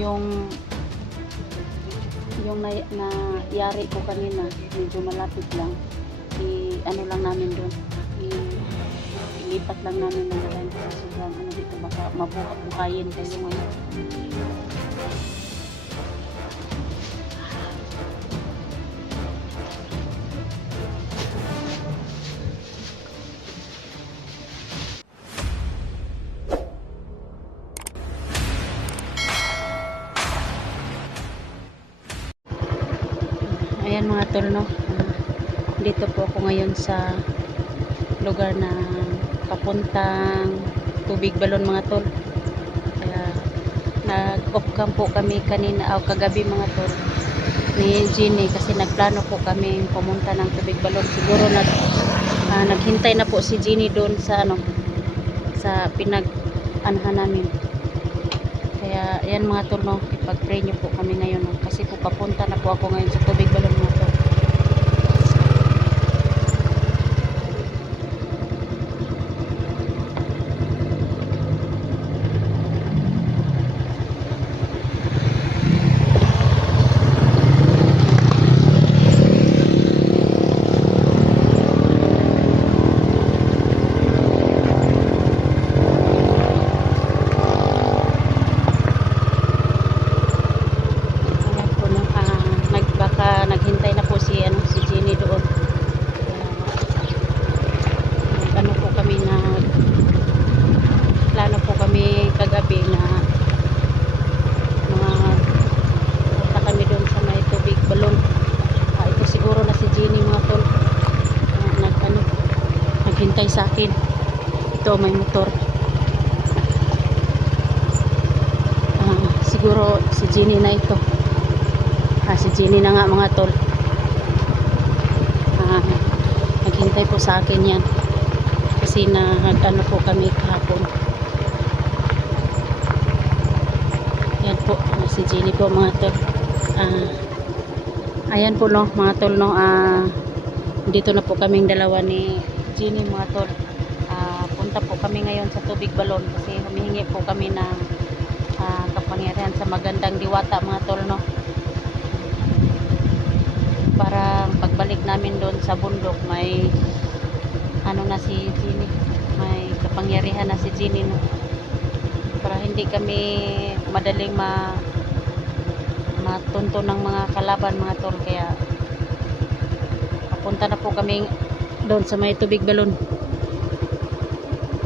yung yung na, na yari ko kanina, medyo malapit lang. I, ano lang namin doon. I, ilipat lang namin ng dalan. Sobrang ano dito, baka mabukayin kayo ngayon. Ayan mga tol, no? Dito po ako ngayon sa lugar na papuntang tubig balon mga tol. Kaya nag-off po kami kanina o kagabi mga tol ni Ginny kasi nagplano po kami pumunta ng tubig balon. Siguro nag ah, naghintay na po si Ginny doon sa ano sa pinag anahan namin. Kaya ayan mga tol no, ipag-pray niyo po kami ngayon no? kasi po papunta na po ako ngayon sa tubig balon mga tol. Ayan po no, ah, nag, baka naghintay na po si, ano, si Jenny doon. Kaya, nag- ano po kami na plano po kami kagabi na mga punta kami doon sa may tubig balon. Ah, ito siguro na si Jenny mga tol. Ah, nag, ano, naghintay sa akin. Ito may motor. Ah, siguro si Jenny na ito. Ah, si Jenny na nga mga tol. Ah, naghintay po sa akin yan. Kasi na ano po kami kahapon. Yan po, si Jenny po mga tol. Ah, ayan po no, mga tol no. Ah, dito na po kaming dalawa ni Jenny mga tol. Ah, punta po kami ngayon sa tubig balon kasi humihingi po kami ng ah, kapangyarihan sa magandang diwata mga tol no para pagbalik namin doon sa bundok may ano na si Ginny may kapangyarihan na si Ginny no? para hindi kami madaling ma matunto ng mga kalaban mga tol. Kaya papunta na po kami doon sa may tubig balon.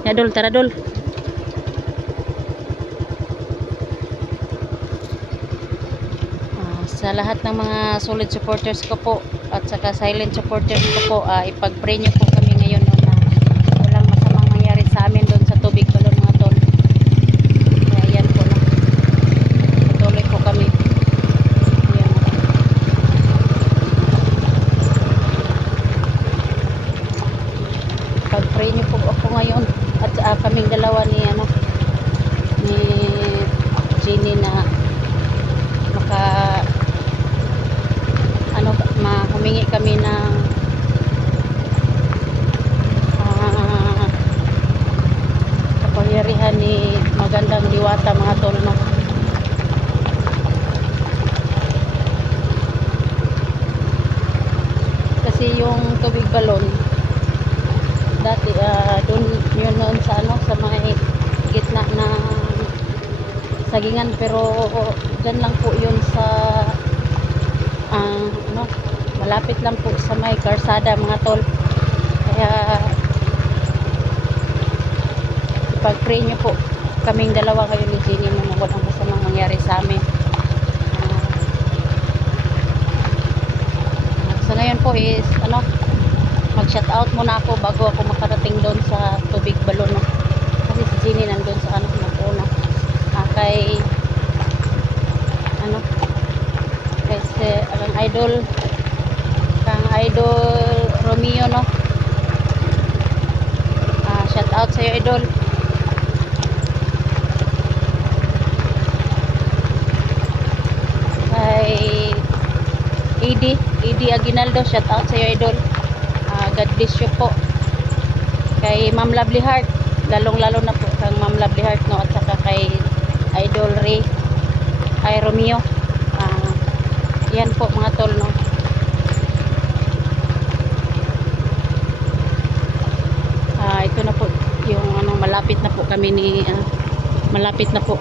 Ya dol tara dol Ah, sa lahat ng mga solid supporters ko po at saka silent supporters ko po ah, ipag-pray niyo po kami ngayon no, na walang masamang mangyari sa amin doon sa tubig balon mga tol kaya yan po no. patuloy po kami Ayan. pag-pray niyo po ako ngayon at ah, kaming dalawa ni ano ni Jenny na maka ano ma humingi kami ng ah, kapangyarihan ni magandang diwata mga tol no kasi yung tubig balon dati ah, doon yun noon sa ano sa may gitna ng sagingan. Pero dyan lang po yun sa ah, ano malapit lang po sa may karsada mga tol. Kaya ipag-pray nyo po. Kaming dalawa kayo ni Jenny na walang masamang mangyari sa amin. Ah, sa ngayon po is ano mag shout out muna ako bago ako makarating doon sa tubig balon. Kasi si Jenny nandun sa ano nag-una. Ah, kay ano? Kay si ang idol. Kang idol Romeo no? Ah, shout out sa iyo idol. Kay ED ED Aguinaldo shout out sa iyo idol. Ah, God bless you po kay Ma'am Lovely Heart lalong lalo na po kang Ma'am Lovely Heart no at saka kay Idol Ray Ay Romeo. Ah, yan po mga tol no. Ah, ito na po yung ano malapit na po kami ni ah, malapit na po.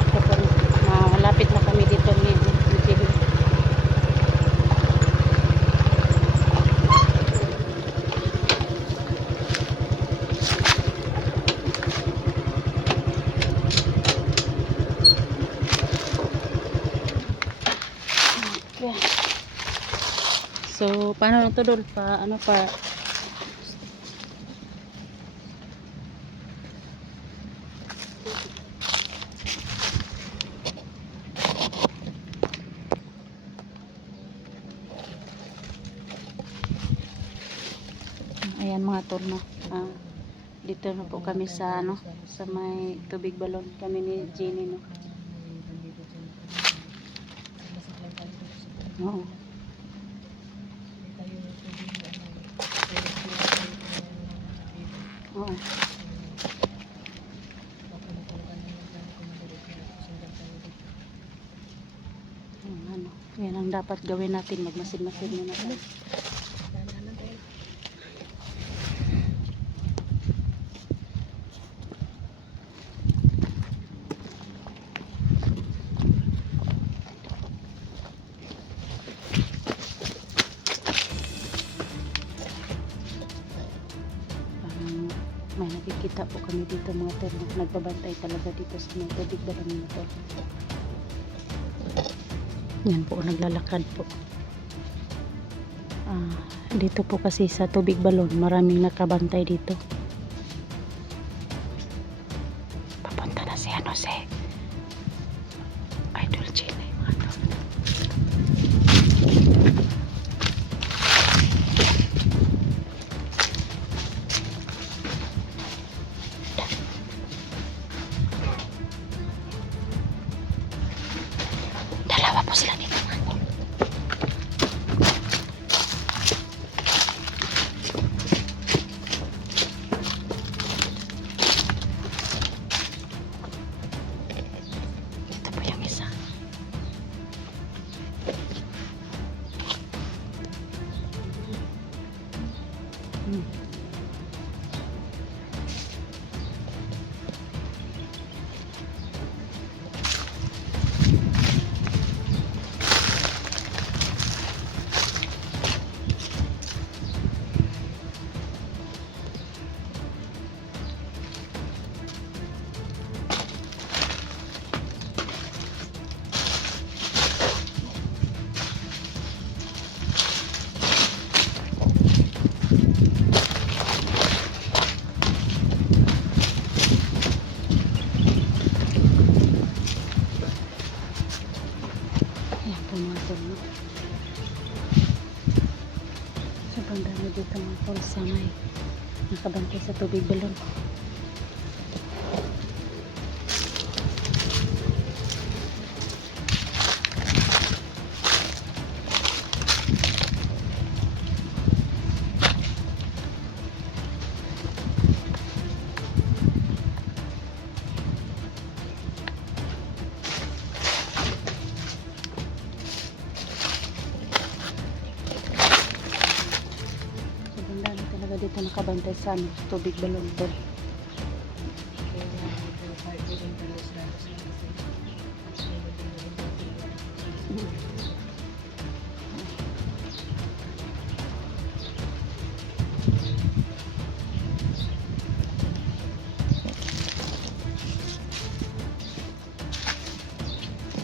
Ito po, ah, malapit na kami dito ni, ni Jimmy. Yeah. So, paano na to dol pa ano pa Ayan mga tol no. Ah, dito na po kami sa ano sa may tubig balon kami ni Jenny no. Oo. Ano, yan ang dapat gawin natin magmasid-masid muna tayo. May nakikita po kami dito mga tol. Nagbabantay talaga dito sa mga tubig balon mga tol. Yan po, naglalakad po. Ah, dito po kasi sa tubig balon, maraming nakabantay dito. お知らせ。Dito mga tol sa may nakabantay sa tubig balon. Dito nakabantay sa ano, tubig balon.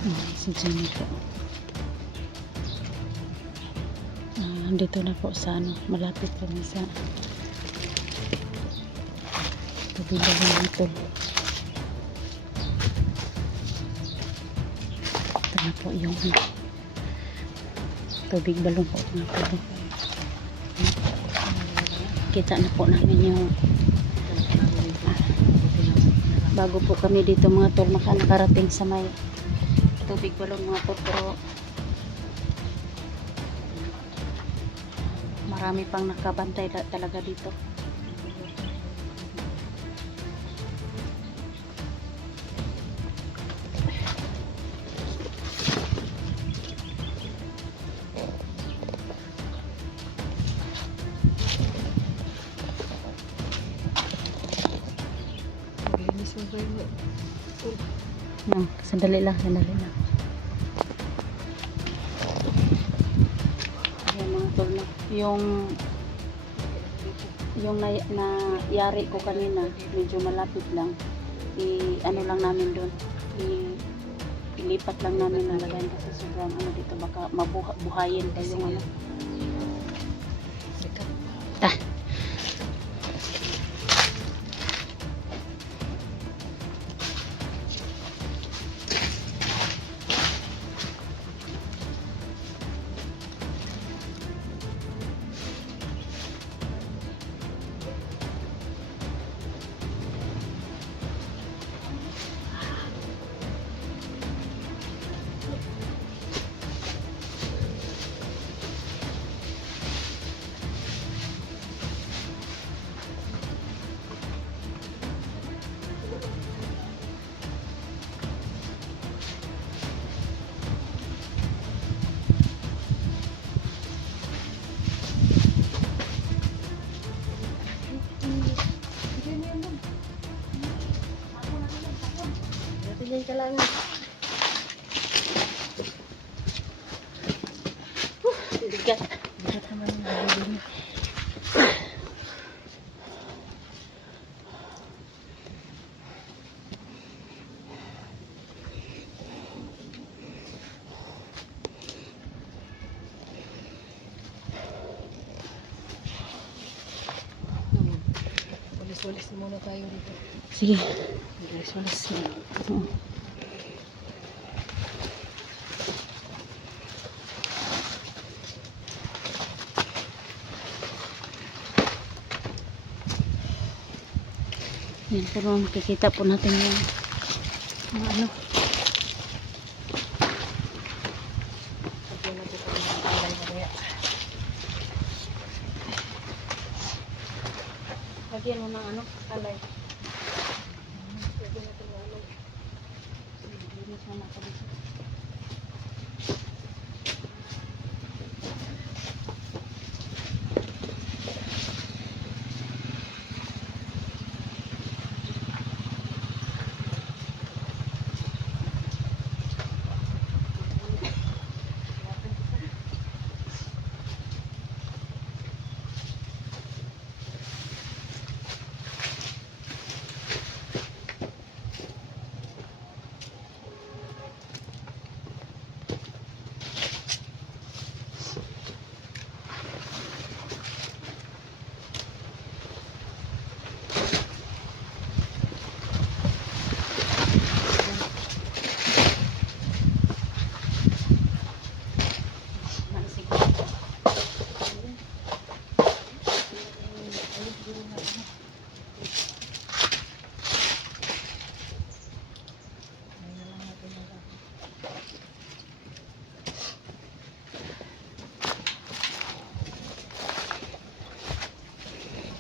Ah, si Jenny po. Ah, dito na po sa ano, malapit kami sa balon dito. Ito na po yung tubig balon po tubig. Kita na po namin yung bago po kami dito mga tol nakarating sa may tubig balon mga tol pero marami pang nakabantay ta- talaga dito. Sandali lang, sandali lang. Ayan mga tol na. Yung yung na, na yari ko kanina, medyo malapit lang. I ano lang namin doon. I ilipat lang namin na lagayan kasi sobrang ano dito baka mabuha, buhayin pa yung ano. cho lên Walis-walis muna tayo dito. Sige. Walis-walis. Oo. Yan pero makikita po natin yung ano. Pagyan na po tayo ng palay mamaya. Lagyan mo ng ano, alay. Pwede na ito mo na dito.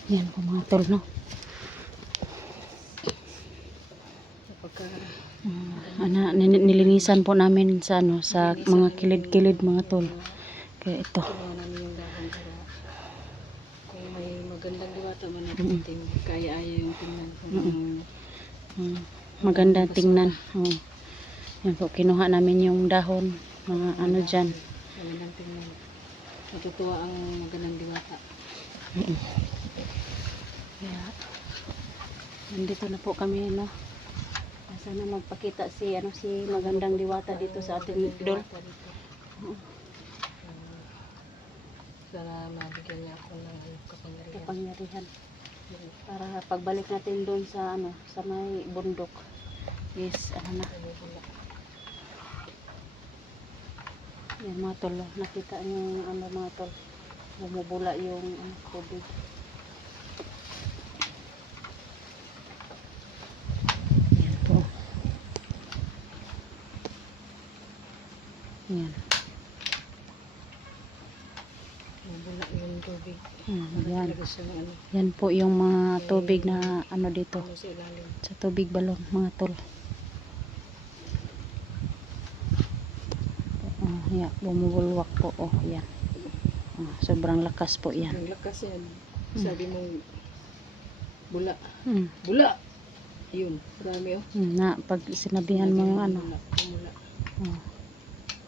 Yan po mga tol, no? Kapag Mm, ana, nilinisan po namin sa ano sa mga kilid-kilid mga tol. Kaya ito. kung may magandang diwata man Mm. natin, kaya-aya yung tingnan kung Mm. Mm, maganda tingnan. Oh. Yan po, kinuha namin yung dahon, mga ano dyan. magandang tingnan. Natutuwa ang magandang diwata. Mm. Kaya, nandito na po kami, no? Sana magpakita si, ano, si magandang diwata dito sa ating idol. Sana mabigyan niya ako ng ano, kapangyarihan. Kapangyarihan. Para pagbalik natin doon sa, ano, sa may bundok. Is, ano na. Yan mga tol, nakita niyo yung ano mga tol, bumubula yung ano, tubig. Yan po. Yan. Tumibula yung tubig. Mm, Wala yan. po yung mga tubig na ano dito. sa tubig balon, mga tol. Oh, yeah, bumubulwak po. Oh, yan. Oh, sobrang lakas po yan. Ang lakas yan. Sabi mong bula. Mm. Bula! Yun, marami oh. Mm, Na, pag sinabihan mo yung ano. Bumula, bumula. Oh,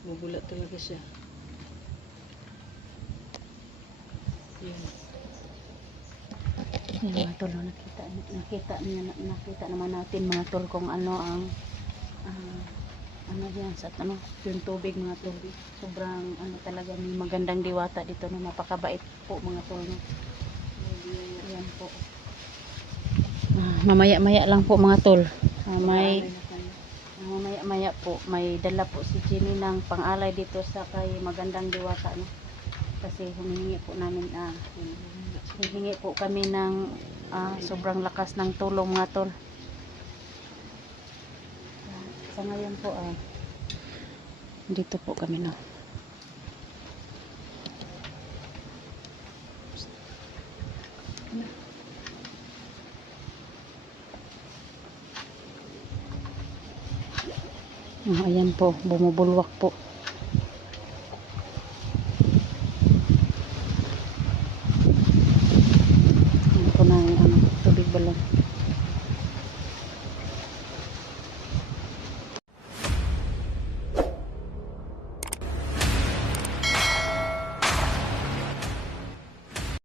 Bubula talaga siya. Yun. Yung mga tol, nakita, nakita, nakita naman natin mga tol kung ano ang ah, ano yan sa ano yung tubig mga tubig sobrang ano talaga may magandang diwata dito na napakabait po mga tol? Ayan po ah, mamaya maya lang po mga tol Ah, may Marami na tayo. ah, mamaya maya po may dala po si Jenny ng pangalay dito sa kay magandang diwata no kasi humihingi po namin ah hihingi po kami ng ah, sobrang lakas ng tulong mga tol. Sa ngayon po ay dito po kami no. Ah, ayan po, bumubulwak po.